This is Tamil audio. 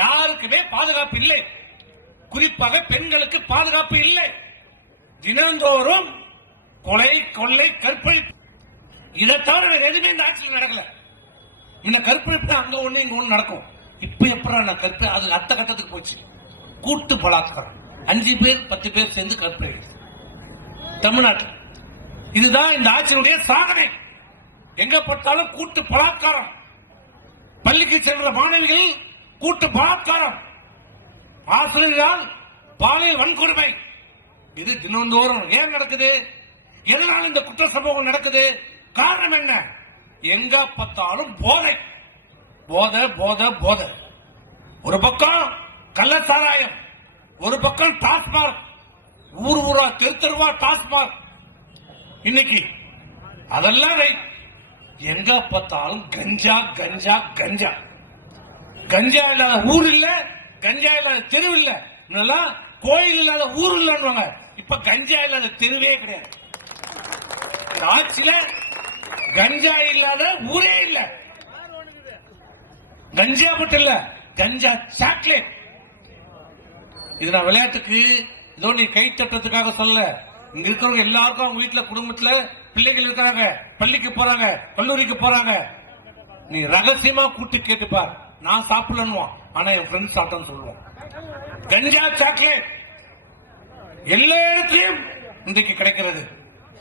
யாருக்குமே பாதுகாப்பு இல்லை. குறிப்பாக பெண்களுக்கு பாதுகாப்பு இல்லை. தினந்தோறும் கொலை, கொள்ளை, கற்பழிப்பு, இதை தவிர எதுவுமே இந்த ஆட்சியில் நடக்கல. இந்த கற்பழிப்பு அங்க ஒண்ணு இங்க ஒண்ணு நடக்கும். இப்ப எப்படா கற்பு அது அடுத்த கட்டத்துக்கு போச்சு. கூட்டு பலாத்காரம், 5 பேர் 10 பேர் சேர்ந்து கற்பழிப்பு தமிழ்நாட்டில். இதுதான் இந்த ஆட்சியினுடைய சாதனை. எங்க பார்த்தாலும் கூட்டு பலாத்காரம், பள்ளிக்கு சென்ற மாணவிகள் கூட்டு பலாத்காரம், ஆசிரியர்களால் பாலியல் வன்கொடுமை. இது தினந்தோறும் ஏன் நடக்குது? எதனால இந்த குற்ற சம்பவங்கள் நடக்குது? காரணம் என்ன? எங்க பார்த்தாலும் போதை, போதை, போதை, போதை. ஒரு பக்கம் கள்ளச்சாராயம், ஒரு பக்கம் டாஸ்மாக், ஊர் ஊரா தெரு தெருவா டாஸ்மாக். இன்னைக்கு அதெல்லாம் எங்க பார்த்தாலும் கஞ்சா, கஞ்சா, கஞ்சா. கஞ்சா இல்லாத ஊர் இல்ல, கஞ்சா இல்லாத தெரு இல்ல. கோயில் இல்லாத ஊர் இல்லன்னு, இப்ப கஞ்சா இல்லாத தெருவே கிடையாது. ஆட்சியில கஞ்சா இல்லாத ஊரே இல்ல. கஞ்சா மட்டும் இல்ல, கஞ்சா சாக்லேட். இது நான் விளையாட்டுக்கு ஏதோ நீ கை தட்டுறதுக்காக சொல்ல. இங்க இருக்கிறவங்க எல்லாருக்கும் அவங்க வீட்டுல குடும்பத்துல பிள்ளைகள் இருக்காங்க, பள்ளிக்கு போறாங்க, கல்லூரிக்கு போறாங்க. நீ ரகசியமா கூட்டி கேட்டுப்பார். நான் சாப்பிடணுவான், ஆனா என் ஃப்ரெண்ட் சாப்பிட்டேன்னு சொல்லுவான். கஞ்சா சாக்லேட் எல்லா இடத்துலயும் இன்றைக்கு கிடைக்கிறது.